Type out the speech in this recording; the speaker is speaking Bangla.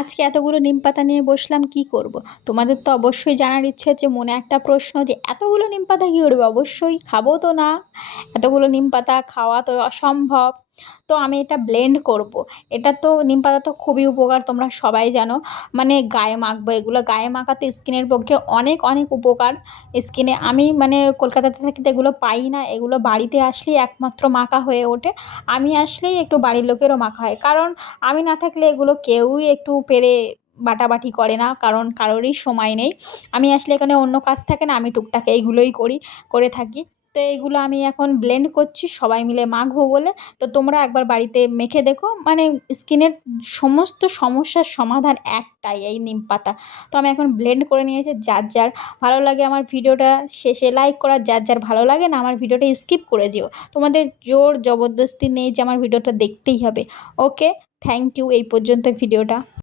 আজকে এতগুলো নিমপাতা নিয়ে বসলাম কি করব। তোমাদের তো অবশ্যই জানার ইচ্ছে হচ্ছে, মনে একটা প্রশ্ন যে এতগুলো নিমপাতা কী করবে, অবশ্যই খাবো তো না, এতগুলো নিমপাতা খাওয়া তো অসম্ভব। তো আমি এটা ব্লেন্ড করব। এটা তো নিমপাতা তো খুবই উপকার, তোমরা সবাই জানো। মানে গায়ে মাখবো, এগুলো গায়ে মাখাতে স্কিনের পক্ষে অনেক অনেক উপকার। স্কিনে আমি মানে কলকাতাতে থাকি তো এগুলো পাই না, এগুলো বাড়িতে আসলেই একমাত্র মাখা হয়ে ওঠে। আমি আসলেই একটু বাড়ির লোকেরও মাখা হয়, কারণ আমি না থাকলে এগুলো কেউই একটু পেরে বাটাবাটি করে না, কারণ কারোরই সময় নেই। আমি আসলে এখানে অন্য কাজ থাকে না, আমি টুকটাক এইগুলোই করে থাকি। তো এইগুলো আমি এখন ব্লেন্ড করছি সবাই মিলে মাখবো বলে। তো তোমরা একবার বাড়িতে মেখে দেখো, মানে স্কিনের সমস্ত সমস্যার সমাধান একটাই, এই নিম পাতা। তো আমি এখন ব্লেন্ড করে নিয়েছি। যার যার ভালো লাগে আমার ভিডিওটা শেষে লাইক করা, যার যার ভালো লাগে না আমার ভিডিওটা স্কিপ করে যেও। তোমাদের জোর জবরদস্তি নেই যে আমার ভিডিওটা দেখতেই হবে। ওকে, থ্যাংক ইউ এই পর্যন্ত ভিডিওটা।